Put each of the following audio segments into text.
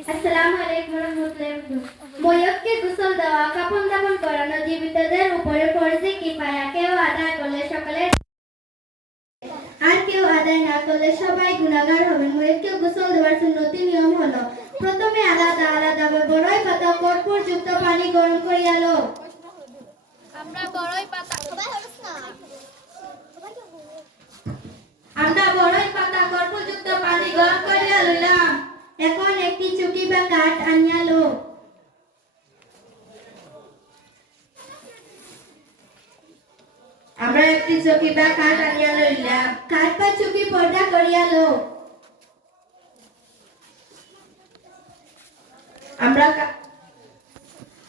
আসসালামু আলাইকুম রহমতুল্লাহ ময়ূরকে গোসল দেওয়া কাপন দাপন করানো জীবিতদের উপরে ফরজে কিফায়া কেউ আদায় করলে সকলে আর কেউ আদায় না করলে সবাই গুণাগার হবেন ময়ূরকে গোসল দেওয়ার সুন্নতি নিয়ম হলো প্রথমে আলাদা আলাদা বড়ই পাতা কর্পূর যুক্ত পানি গরম করিয়া লো আমরা বড়ই পাতা আমরা বড়ই পাতা কর্পূর যুক্ত পানি গরম করিয়া লইলাম এখন একটি বা কাঠ আনিয়া লো আমরা একটি চকি বা কাঠ আনিয়া লইলাম কাঠ বা চুকি পর্দা করিয়া লো আমরা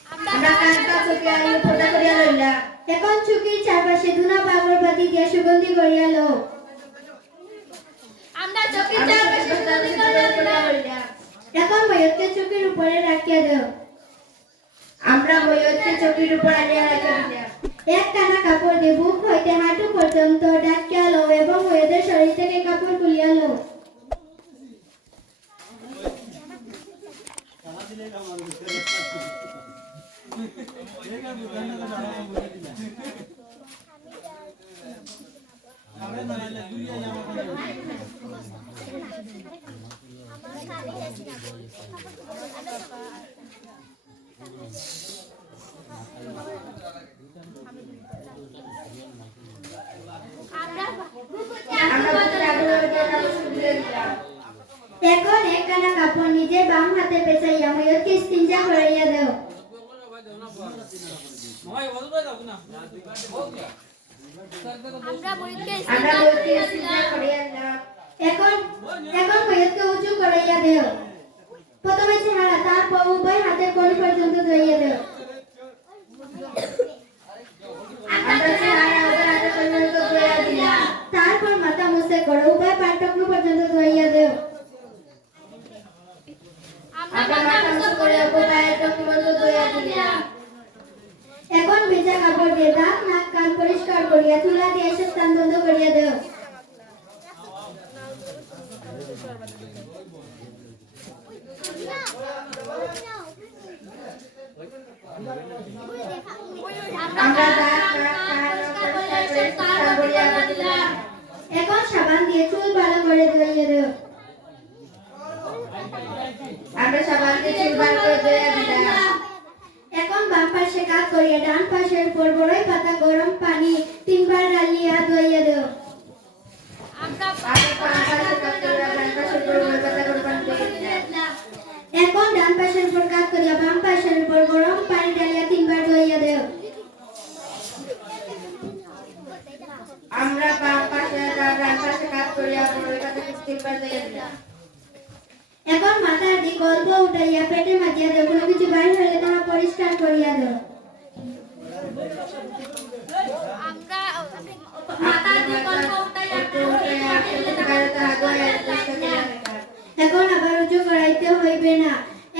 আমরা কাঠ বা চকি আনিয়া পর্দা করিয়া লইলাম এখন চুকির চারপাশে ধুনা পাগর বাতি দিয়ে সুগন্ধি করিয়া লো আমরা চোখে আমরা চুকির চারপাশে ধুনা করিয়া এখন ময়ূরকে চুকির উপরে রাখিয়া দাও। আমরা ময়ূরকে চকির উপর আনিয়া রাখিয়া দিলাম এক টানা কাপড় দিয়ে বুক হইতে হাঁটু পর্যন্ত ডাকিয়া লো এবং ময়ূরের শরীর থেকে কাপড় খুলিয়া লো আমরা এখন এক টানা কাপড় নিজের বাম হাতে পেঁচাইয়া ময়ূরকে স্তিঞ্জা করাইয়া দাও। আমরা ময়ূরকে স্তিঞ্জা করাইয়া দাও এখন এখন ময়ূরকে উঁচু করাইয়া দেও। প্রথমে চেহারা তারপর উভয় হাতের কোণ পর্যন্ত ধুইয়া দেও। তারপর মাথা মুছে করো উভয় পাটকু পর্যন্ত ধুইয়া দেও। এখন ভেজা কাপড় দিয়ে দাঁত নাক কান পরিষ্কার করিয়া তুলা দিয়ে এসে স্থান বন্ধ করিয়া দেও আমরা দাঁত নাক কান পরিষ্কার করে স্নান করিয়া দিলাম এখন সাবান দিয়ে চুল ভালো করে ধুইয়া দেও। আমরা সাবান দিয়ে চুল ভালো করে ধুইয়া দিলাম। এখন বাম পাশে কাত করিয়া ডান পাশের উপর বড়ই পাতা গরম পানি তিনবার ডালিয়া দেও। আমরা এখন ডান পাশের উপর কাত করিয়া বাম পাশের উপর গরম পানি ডালিয়া তিনবার ধুইয়া দেও আমরা বাম পাশে ডান পাশে কাত করিয়া বড়ই পাতা তিনবার ধুইয়া দিলাম এখন মাথার দিক অল্প উঠাইয়া পেটে মাজিয়া দেও কোনো কিছু বাইর হইলে তাহা পরিষ্কার করিয়া দেও। আমরা এখন আবার উঁচু করাইতে হইবে না।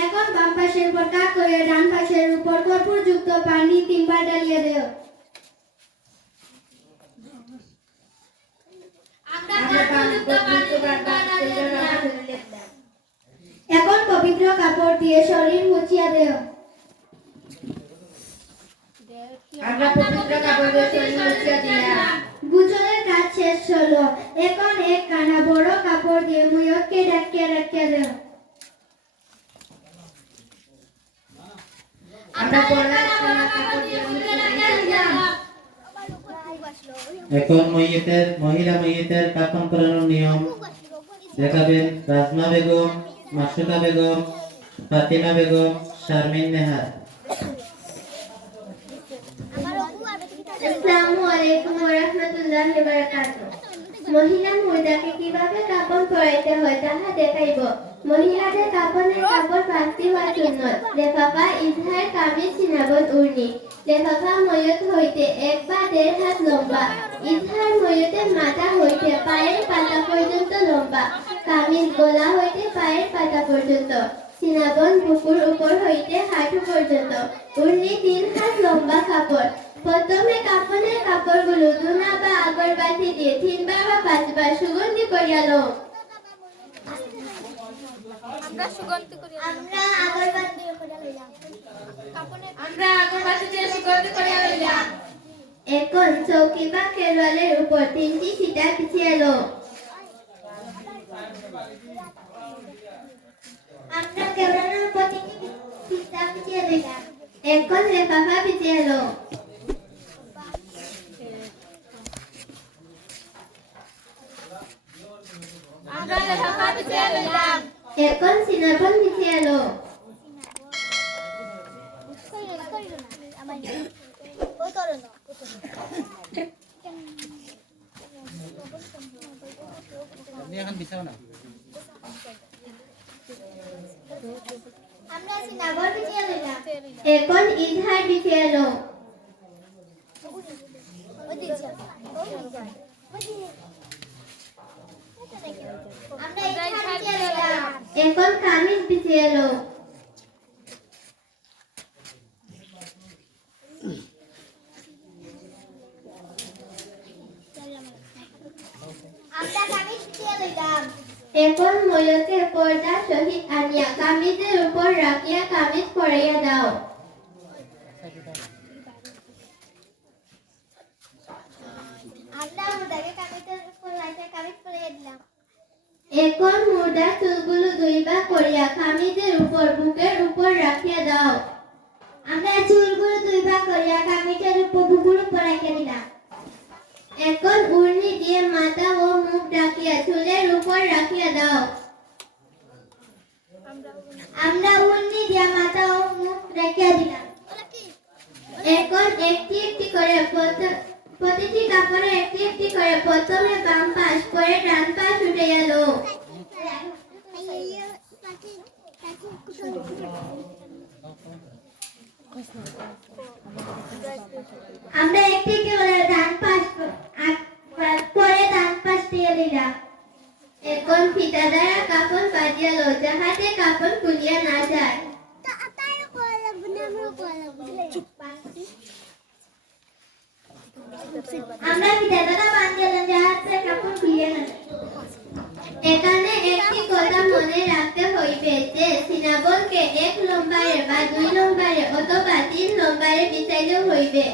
এখন বাম পাশের উপর কাক ডান পাশের উপর কর্পূর যুক্ত পানি তিনবার ডালিয়া দেও। এখন পবিত্র কাপড় দিয়ে শরীর মুছিয়া দেও। মুছিয়া কাজ শেষ হলো এখন এক কানা বড় কাপড় দিয়ে লাগিয়ে দিলাম। এখন মহিলা মইয়েতের কাফন করানোর নিয়ম দেখাবেন রাজমা বেগম মাসুকা বেগম, ফাতিমা বেগম, শারমিন নেহার আসসালামু আলাইকুম ওয়া রাহমাতুল্লাহি পাতা পর্যন্ত লম্বা। কামিজ গলা হইতে পায়ের পাতা পর্যন্ত। সিনাবন বুকুর লম্বা কাপড়। প্রথমে কাপড়গুলো ধুনা বা আগরবাতি দিয়ে তিনবার বা পাঁচবার সুগন্ধি করিয়া লো আমরা সুগন্ধি করি আমরা আগরবাতি করে লইলাম। আমরা আগরবাতি দিয়ে সুগন্ধি করিয়া লইলাম। এখন চৌকি বা খেরোয়ালের উপর তিনটি ফিতা পিছিয়ে এলো। আমরা কেবলানোর উপর তিনটি পিছিয়ে দিলাম এখন লেফাফা পিছিয়ে এলো আমরা লেফাফা পিছিয়ে এখন সিনাবন পিছিয়ে এলো এখন ইজহার পিছিয়ে এলো পিছিয়ে দিলাম এখন কামিজ পিছিয়ে এলো। এখন ময়ূরকে পর্দা সহিত আনিয়া কামিজের উপর রাখিয়া কামিজ পরাইয়া দাও আমরা মুদাকে কামিজের উপর রাখিয়া কামিজ পরাইয়া দিলাম এখন মুদার চুলগুলো দুইবা করিয়া কামিজের উপর, বুকের উপর রাখিয়া দাও। আমরা চুলগুলো দুইবা করিয়া কামিজের উপর বুকের উপর রাখিয়া দিলাম। এখন উর্নি দিয়ে মাথা ও মুখ ঢাকিয়া চুলের উপর রাখিয়া দাও। আমরা উর্নি দিয়ে মাথা ও মুখ রাখিয়া দিলাম। এখন একটি একটি করে প্রতিটি কাপড়ে একটি একটি করে প্রথমে বাম পাশ পরে ডান পাশ উঠে গেল আমরা একটি করে ডান পাশ পরে ডান পাশ দিয়ে দিলাম। এখন ফিতা কাপড় বাঁধিয়ালো যাহাতে কাপড় খুলিয়া না যায়। আমরা ফিতা দ্বারা বাঁধিয়ালাম যাহাতে কাপড় খুলিয়া না এখানে একটি কথা মনে রাখতে যে সিনাবলকে এক লম্বারে বা দুই লম্বারে অথবা তিন লম্বারে বিছাইলেও হইবে।